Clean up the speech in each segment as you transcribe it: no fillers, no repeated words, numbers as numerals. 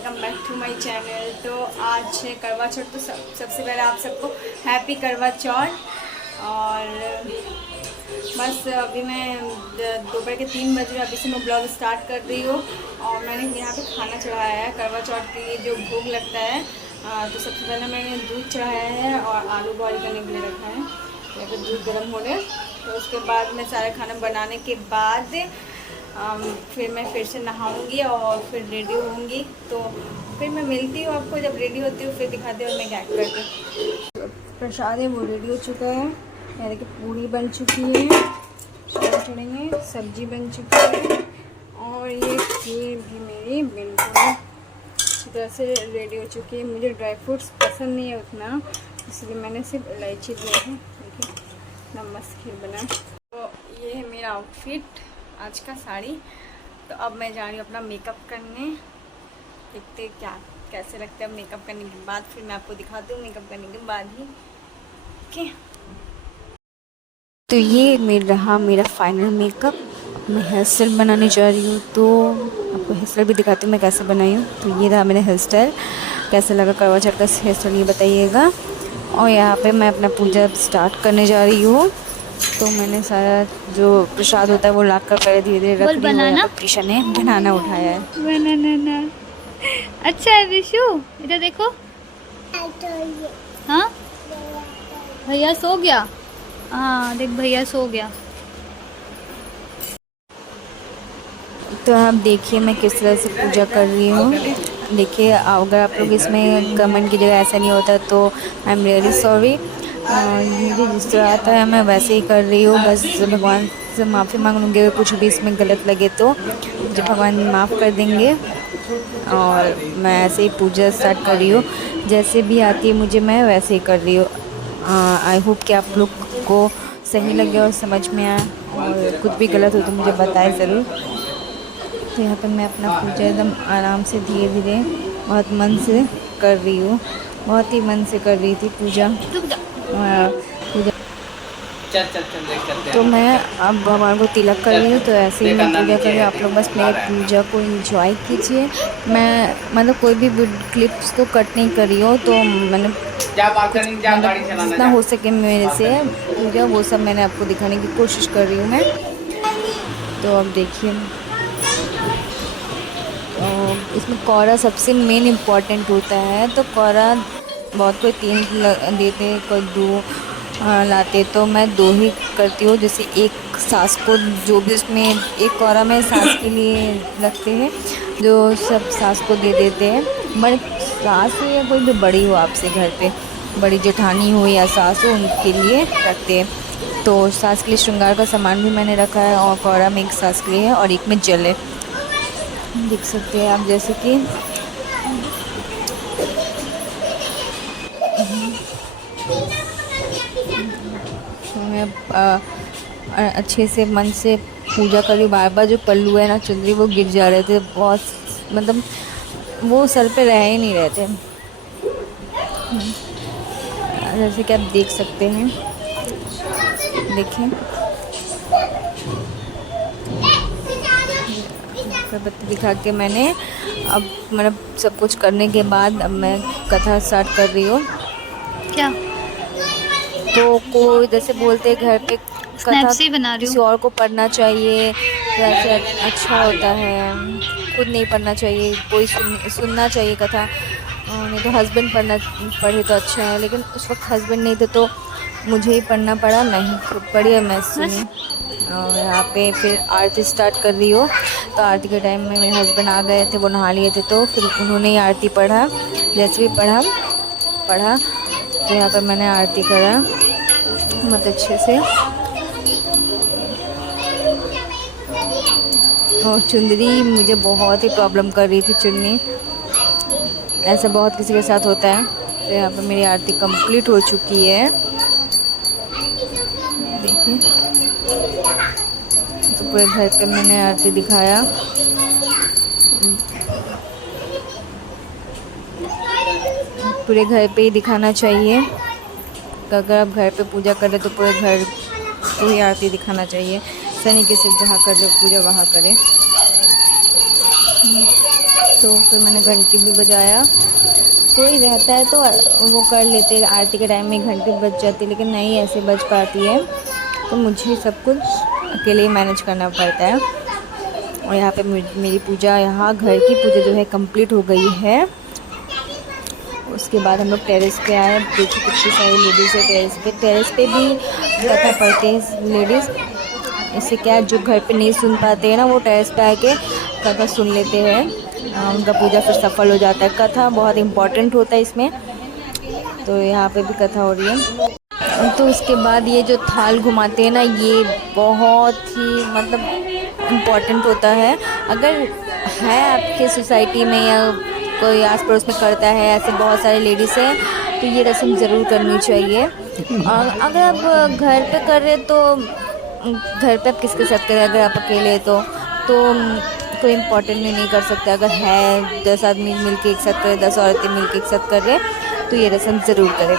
Welcome back to my channel. तो आज है करवा चौथ। तो सबसे पहले आप सबको हैप्पी करवा चौथ। और बस अभी मैं दोपहर के 3 बज रहे, अभी से मैं ब्लॉग स्टार्ट कर रही हूँ। और मैंने यहाँ पे खाना चढ़ाया है करवा चौथ के लिए जो भोग लगता है। तो सबसे पहले मैंने दूध चढ़ाया है और आलू बॉईल करने के लिए रखा है। यहाँ पे दूध गर्म हो रहा है। तो उसके बाद मैं सारा खाना बनाने के बाद फिर मैं फिर से नहाऊंगी और फिर रेडी होंगी। तो फिर मैं मिलती हूँ आपको, जब रेडी होती हूँ फिर दिखाती हूँ मैं क्या करती हूँ। प्रसाद है वो रेडी हो चुका है। यहाँ देखिए पूरी बन चुकी है, चढ़ेंगे, सब्जी बन चुकी है और ये खीर भी मेरी बिल्कुल अच्छी तरह से रेडी हो चुकी है। मुझे ड्राई फ्रूट्स पसंद नहीं है उतना, इसलिए मैंने सिर्फ इलायची दी है। देखिए इतना मस्त खीर बना। तो ये है मेरा आउटफिट आज का साड़ी। तो अब मैं जा रही हूँ अपना मेकअप करने। देखते क्या कैसे लगता है मेकअप करने के बाद, फिर मैं आपको दिखाती हूँ मेकअप करने के बाद ही। ओके, तो ये रहा मेरा फाइनल मेकअप। मैं हेयर स्टाइल बनाने जा रही हूँ, तो आपको हेयर स्टाइल भी दिखाती हूँ मैं कैसे बनाई हूँ। तो ये रहा मेरा हेयर स्टाइल। कैसा लगा करवा चौथ का हेयर स्टाइल ये बताइएगा। और यहाँ पे मैं अपना पूजा स्टार्ट करने जा रही हूँ। तो मैंने सारा जो प्रसाद होता है वो लाकर पहले धीरे धीरे रख दी है। प्रीशा ने बनाना उठाया है। बनाना अच्छा है विशु, इधर देखो। हाँ भैया सो गया। हाँ देख भैया सो गया। तो आप देखिए मैं किस तरह से पूजा कर रही हूँ। देखिए अगर आप लोग इसमें कमेंट कीजिएगा ऐसा नहीं होता तो आई एम रियली सॉरी। मुझे जिस तरह आता है मैं वैसे ही कर रही हूँ। बस भगवान से माफ़ी मांग लूँगी अगर कुछ भी इसमें गलत लगे तो मुझे भगवान माफ़ कर देंगे। और मैं ऐसे ही पूजा स्टार्ट कर रही हूँ, जैसे भी आती है मुझे मैं वैसे ही कर रही हूँ। आई होप कि आप लोग को सही लगे और समझ में आए, और कुछ भी गलत हो तो मुझे बताएं ज़रूर। तो यहाँ पर मैं अपना पूजा एकदम आराम से धीरे धीरे बहुत मन से कर रही हूँ। बहुत ही मन से कर रही थी पूजा। तो मैं अब भगवान को तिलक कर रही हूँ। तो ऐसे ही मैं पूजा कर रही हूँ। आप लोग बस मेरे पूजा को एंजॉय कीजिए। मैं मतलब कोई भी क्लिप्स तो कट नहीं कर रही हूँ। तो मैंने जितना हो सके मेरे से पूजा वो सब मैंने आपको दिखाने की कोशिश कर रही हूँ मैं। तो अब देखिए इसमें कौरा सबसे मेन इम्पॉर्टेंट होता है। तो कौरा बहुत कोई 3 देते, कोई 2 लाते, तो मैं 2 ही करती हूँ। जैसे एक सास को जो भी उसमें एक कौरा में सास के लिए रखते हैं, जो सब सास को दे देते हैं। बड़े सास हो या कोई भी बड़ी हो आपसे घर पे, बड़ी जेठानी हो या सास हो, उनके लिए रखते हैं। तो सास के लिए श्रृंगार का सामान भी मैंने रखा है, और कौरा में एक सास के लिए है और एक में जल है। देख सकते हैं आप, जैसे कि मैं अच्छे से मन से पूजा करी। बार बार जो पल्लू है ना, चुनरी, वो गिर जा रहे थे बहुत, मतलब वो सर पे रह ही नहीं रहे थे। जैसे कि आप देख सकते हैं, देखें अगरबत्ती दिखा के मैंने अब मतलब सब कुछ करने के बाद अब मैं कथा स्टार्ट कर रही हूँ। क्या तो कोई जैसे बोलते घर पे कथा किसी और को पढ़ना चाहिए तो ऐसे अच्छा होता है, खुद नहीं पढ़ना चाहिए, कोई सुनना चाहिए कथा। नहीं तो हस्बैंड पढ़े तो अच्छा है, लेकिन उस वक्त हस्बैंड नहीं थे तो मुझे ही पढ़ना पड़ा। मैं ही खुद पढ़ी और मैं सुनी। और यहाँ पे फिर आरती स्टार्ट कर रही हो। तो आरती के टाइम में मेरे हस्बैंड आ गए थे, वो नहा लिए थे, तो फिर उन्होंने ही आरती पढ़ा। जैसे भी पढ़ा तो यहाँ पर मैंने आरती करा बहुत अच्छे से। और चुंदरी मुझे बहुत ही प्रॉब्लम कर रही थी चुन्नी, ऐसा बहुत किसी के साथ होता है। तो यहाँ पर मेरी आरती कंप्लीट हो चुकी है, देखिए। तो पूरे घर पे मैंने आरती दिखाया। पूरे घर पे ही दिखाना चाहिए। अगर आप घर पे पूजा कर रहे तो पूरे घर को ही आरती दिखाना चाहिए। सनी के सिर्फ जहाँ कर रहे पूजा वहाँ करें। तो फिर मैंने घंटी भी बजाया। कोई रहता है तो वो कर लेते हैं, आरती के टाइम में घंटी बज जाती है, लेकिन नहीं ऐसे बज पाती है, तो मुझे सब कुछ अकेले ही मैनेज करना पड़ता है। और यहाँ पे मेरी पूजा, यहाँ घर की पूजा जो है कंप्लीट हो गई है। उसके बाद हम लोग टेरेस पे आए। देखिए कितनी सारी लेडीज़ है टेरेस पे। टेरेस पे भी कथा पढ़ते हैं लेडीज़। इससे क्या है, जो घर पे नहीं सुन पाते हैं ना, वो टेरेस पे आके कथा सुन लेते हैं। उनका पूजा फिर सफल हो जाता है। कथा बहुत इम्पॉर्टेंट होता है इसमें, तो यहाँ पे भी कथा हो रही है। तो उसके बाद ये जो थाल घुमाते हैं ना, ये बहुत ही मतलब इम्पॉर्टेंट होता है। अगर है आपके सोसाइटी में या कोई आस पड़ोस में करता है, ऐसे बहुत सारे लेडीज़ हैं, तो ये रस्म ज़रूर करनी चाहिए। और अगर आप घर पे कर रहे तो घर पे आप किसके साथ करें, अगर आप अकेले तो कोई इम्पोर्टेंट नहीं कर सकता। अगर है 10 आदमी मिल के एक साथ करें, 10 औरतें मिल के एक साथ कर रहे, तो ये रस्म ज़रूर करें।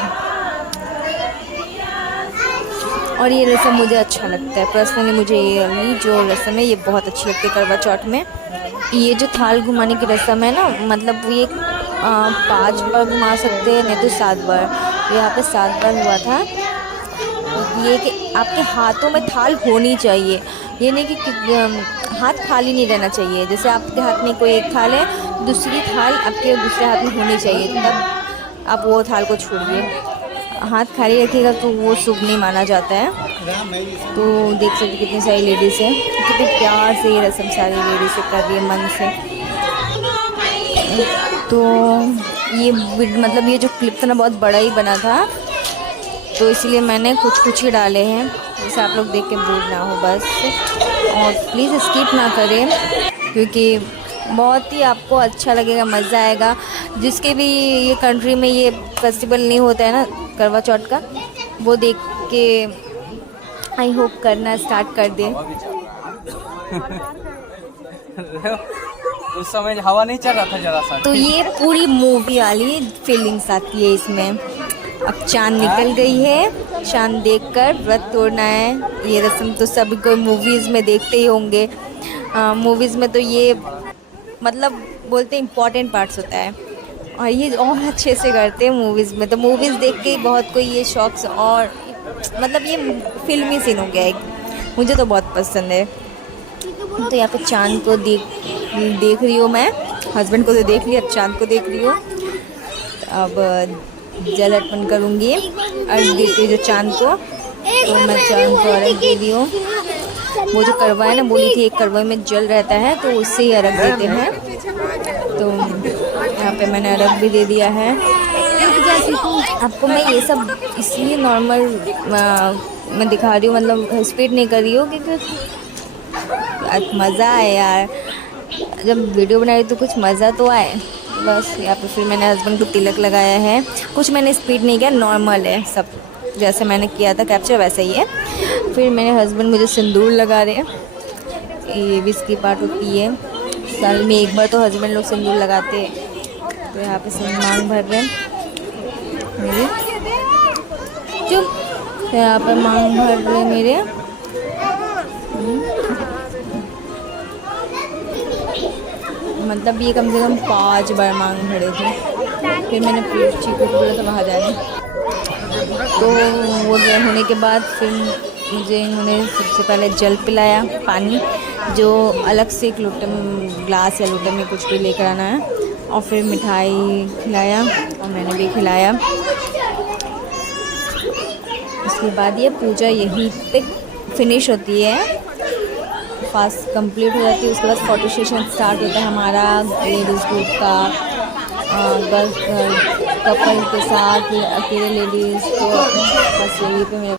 और ये रस्म मुझे अच्छा लगता है पर्सनली। मुझे ये जो रस्म है ये बहुत अच्छी लगती है करवा चौथ में। ये जो थाल घुमाने की रस्म है ना, मतलब ये 5 बार घुमा सकते हैं, नहीं तो 7 बार। यहाँ पे 7 बार हुआ था। ये कि आपके हाथों में थाल होनी चाहिए, ये नहीं कि हाथ खाली नहीं रहना चाहिए। जैसे आपके हाथ में कोई एक थाल है, दूसरी थाल आपके दूसरे हाथ में होनी चाहिए, तब आप वो थाल को छोड़िए। हाथ खाली रखिएगा तो वो शुभ नहीं माना जाता है। तो देख सकते कितनी सारी लेडीज़ हैं, कितने प्यार से ये रस्म सारी लेडीज़ से कर रही है, मन से। तो ये मतलब ये जो क्लिप था ना, बहुत बड़ा ही बना था, तो इसलिए मैंने कुछ ही डाले हैं, जैसे आप लोग देख के बोर ना हो बस। और प्लीज़ स्किप ना करें, क्योंकि बहुत ही आपको अच्छा लगेगा, मज़ा आएगा। जिसके भी ये कंट्री में ये फेस्टिवल नहीं होता है ना करवा चौथ का, वो देख के आई होप करना स्टार्ट कर दे। उस समय हवा नहीं चल रहा था जरा सा, तो ये पूरी मूवी वाली फीलिंग्स आती है इसमें। अब चांद निकल गई है, चांद देखकर व्रत तोड़ना है। ये रस्म तो सभी कोई मूवीज़ में देखते ही होंगे। मूवीज़ में तो ये मतलब बोलते इम्पॉर्टेंट पार्ट्स होता है, और ये और अच्छे से करते हैं मूवीज़ में। तो मूवीज़ देख के बहुत कोई ये शौक, और मतलब ये फिल्मी सीन हो गया एक, मुझे तो बहुत पसंद है। तो यहाँ पे चांद को देख रही हूँ मैं, हस्बैंड को तो देख लिया, अब चांद को देख रही हूँ। अब जल अर्पण करूँगी, अर्घ देती हूँ जो चांद को। तो मैं चांद को अर्घ दे दी हूँ। वो जो करवा है ना, बोली थी एक करवा में जल रहता है, तो उससे ही अर्घ देते हैं। तो यहाँ पे मैंने अर्घ भी दे दिया है। आपको मैं ये सब इसलिए नॉर्मल मैं दिखा रही हूँ, मतलब स्पीड नहीं कर रही हूँ, क्योंकि मज़ा आए यार, जब वीडियो बना रही तो कुछ मज़ा तो आए बस। यहाँ पे फिर मैंने हस्बैंड को तिलक लगाया है। कुछ मैंने स्पीड नहीं किया, नॉर्मल है सब, जैसे मैंने किया था कैप्चर वैसे ही है। फिर मेरे हस्बैंड मुझे सिंदूर लगा रहे हैं, ये भी इसकी पार्ट होती है, साल में एक बार तो हस्बैंड लोग सिंदूर लगाते हैं। तो यहाँ पे सब मांग भर रहे हैं मेरी, चुप। तो यहाँ पर मांग भर रहे मेरे। मतलब ये कम से कम 5 बार मांग भरे थे। फिर मैंने चीकू को बोला था वहाँ जाने, तो वो होने के बाद फिर मुझे इन्होंने सबसे पहले जल पिलाया, पानी, जो अलग से एक लोटे में, ग्लास या लोटे में कुछ भी लेकर आना है। और फिर मिठाई खिलाया, और मैंने भी खिलाया। उसके बाद ये पूजा यहीं पे फिनिश होती है, फास्ट कंप्लीट हो जाती है। उसके बाद फोटो सेशन स्टार्ट होता है हमारा लेडीज़ ग्रुप का, गर्ल्स कपल के साथ, अकेले लेडीज़। तो बस यही पे मेरा